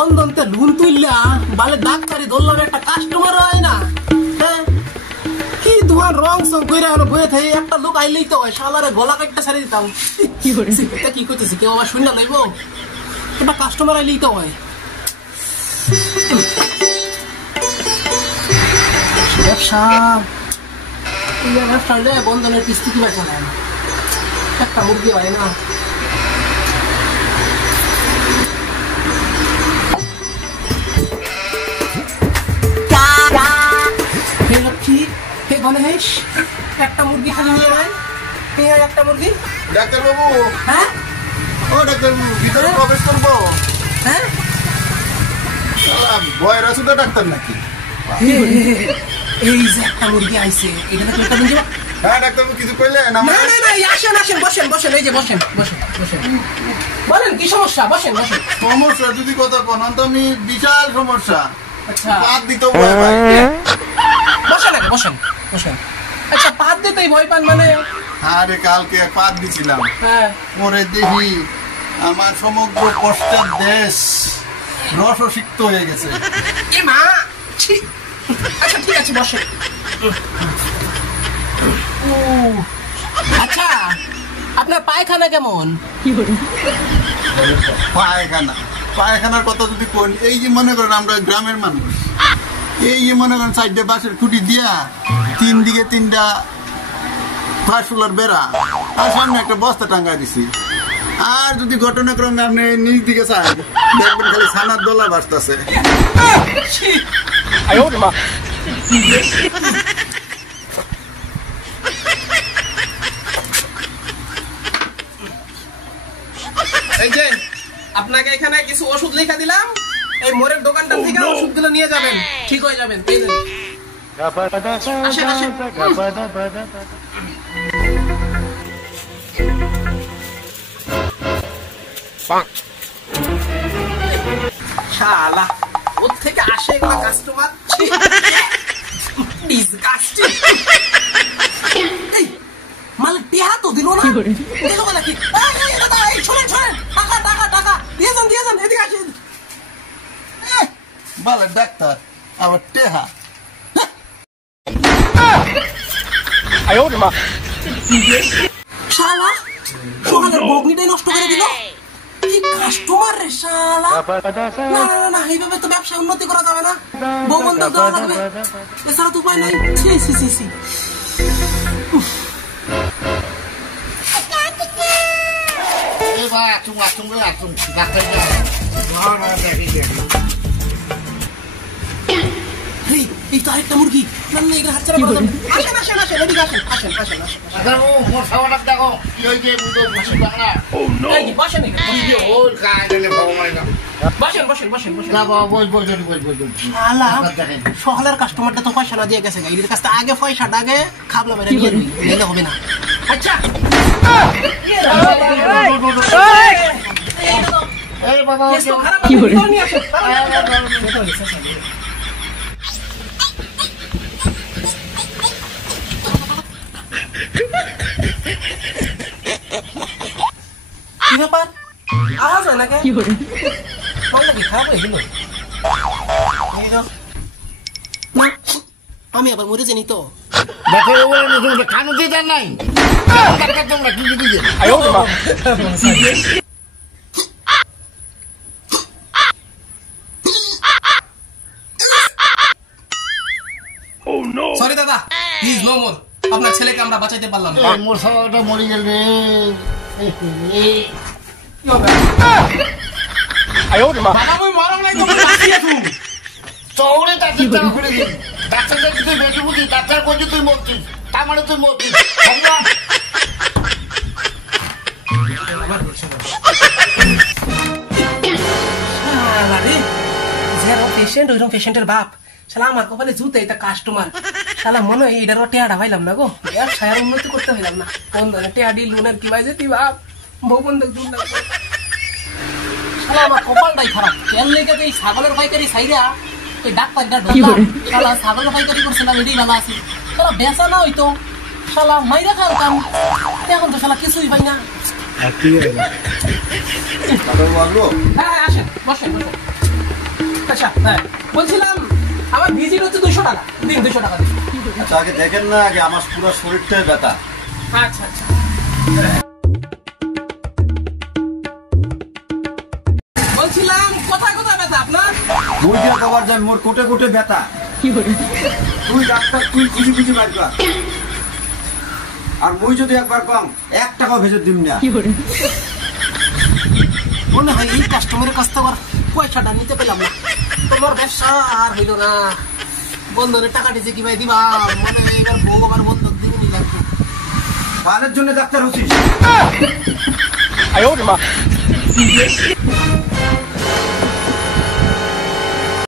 বন্ধনতে লুন তুললা বালে ডাক্তারি ধরলাম একটা কাস্টমার হয় না। হ্যাঁ কি তোমার রং সং কইরা হলো বয়ে থাকে একটা লোক আইলেই তো হয় শালারে গলা কাটটা ছাড়ি দিতাম। কি করেছি এটা কি করতেছি কেউ আবার শুনে লইব একটা কাস্টমার আইলেই তো হয়। ব্যবসা ব্যবসা বন্ধনের কিস্তি কি বেচা নেয় না একটা মুরগি হয় না। গণেশ একটা মুরগি খালি নিয়ে নেয় একটা মুরগি। ডাক্তার বাবু হ্যাঁ ও ডাক্তার বাবু ভিতরে প্রবেশ করবো? হ্যাঁ ভয়ের আছে তো ডাক্তার নাকি? এই যে একটা মুরগি আইছে এটা নাকি একটা মুরগি। হ্যাঁ ডাক্তার বাবু কিছু কইলে না? না না না আসেন আসেন বসেন বসেন এই যে বসেন বসেন বসেন বলেন কি সমস্যা বসেন বসেন। সমস্যা যদি কথা কোন তো আমি বিশাল সমস্যা। আচ্ছা পাত দিতে ভয় পাই। বসেন আগে বসেন বসেন। আচ্ছা পাত দিতেই ভয় পান মানে? আরে কালকে পাত দিছিলাম হ্যাঁ পরে দেখি আমার সমগ্র কষ্টের দেশ রসসিক্ত হয়ে গেছে। এ মা ছি। আচ্ছা ঠিক আছে বসেন। আচ্ছা আপনার পায়খানা কেমন? পায়খানার কথা যদি কোন এই যে মনে করেন আমরা গ্রামের মানুষ এই যে মনে করেন সাইডে বাঁশের খুঁটি দিয়া তিন দিকে তিনটা ফাঁসুলার বেড়া আর সামনে একটা বস্তা টাঙ্গাই দিছি। আর যদি ঘটনাক্রমে আপনি নিজ দিকে চান দেখবেন খালি ছানার দোলা বাঁচতেছে। এই যে আপনাকে এখানে কিছু ওষুধ লিখে দিলাম এই মোরের দোকানটা থেকে ওষুধগুলো নিয়ে যাবেন ঠিক হয়ে যাবেন। আসেন আসেন। শালা ওর থেকে আসে এগুলো কাস্টমার ডিসগাস্টিং। মাল টিহা তো দিল না দিল নাকি? এই শুনেন শুনেন টাকা টাকা টাকা দিয়ে যান এদিকে আসেন। ভালো ডাক্তার আবার টেহা। শালা সকালের বগনিটাই নষ্ট করে দিল। কি কাস্টমার রে শালা। না না না এইভাবে তো ব্যবসা উন্নতি করা যাবে না। বউ বন্ধক দেওয়া লাগবে এছাড়া তো উপায় নাই। ছি ছি ছি ছি। এই তো আরেকটা মুরগি না না এটা হাত ছাড়া করা যাবে। আসেন আসেন আসেন এদিকে আসেন আসেন আসেন আসেন। বসেন বসেন বসেন বসেন। সকালের কাস্টমারটা তো পয়সা না দিয়ে গেছে এদের কাছ থেকে আগে পয়সাটা আগে খাবলা মেরে নিয়ে নিলে হবে না। আচ্ছা কি করে কি ব্যাপার আওয়াজ হয় না কে? কি করে মালটা কি খারাপ হয়ে গেল? আমি আবার মরে জানি তো খানো দিয়ে নাই। সরি দাদা প্লিজ নো মোর। আপনার ছেলেকে আমরা বাঁচাইতে পারলাম না। মোর সবাইটা মরে গেল রে। ডাক্তার তুই বেশি বুঝিস ডাক্তার বলছি তুই মরছিস তার মানে তুই মরছিস। পেশেন্ট ওইরকম পেশেন্টের বাপ শালা আমার কপালে জুতে এটা কাস্টমার শালা মনে হয় এটারও টেয়াটা পাইলাম না গো। ব্যবসায় উন্নতি করতে পারলাম না। কোন ধরনের টেয়াডি লোনের কি পাইছে তুই বাপ বউ বন্ধক দূর না শালা আমার কপালটাই খারাপ। কেন লেগে এই ছাগলের পাইকারি সাইরা ওই ডাক্তারটা ঢোকা শালা ছাগলের পাইকারি করছিলাম এটাই ভালো আছে। শালা বেচা না হইতো শালা মাইরা খাওয়াতাম এখন তো শালা কিছুই পাই না। হ্যাঁ আসেন বসেন বসেন। আচ্ছা হ্যাঁ বলছিলাম আমার ভিজিট হচ্ছে 200 টাকা দিন 200 টাকা দিন। আচ্ছা আগে দেখেন না, আগে আমার পুরো শরীরটাই ব্যথা। আচ্ছা আচ্ছা বলছিলাম কোথায় কোথায় ব্যথা আপনার? মুই দিয়ে কবার যায়, মোর কোটে কোটে ব্যথা। তুই ডাক্তার, তুই খুশি খুশি বাজবা। আর মুই যদি একবার কম 1 টাকা ভেজে দিম না। মনে হয় এই কাস্টমারের কাছ থেকে পয়সাটা নিতে পেলাম না, তোমার ব্যবসা আর হইল না। বন্ধনের টাকা দিছে কি ভাই দিবা, মানে এবার বউ আমার বন্ধক দিবনি লাগবে। বালের জন্য ডাক্তার হচ্ছিস।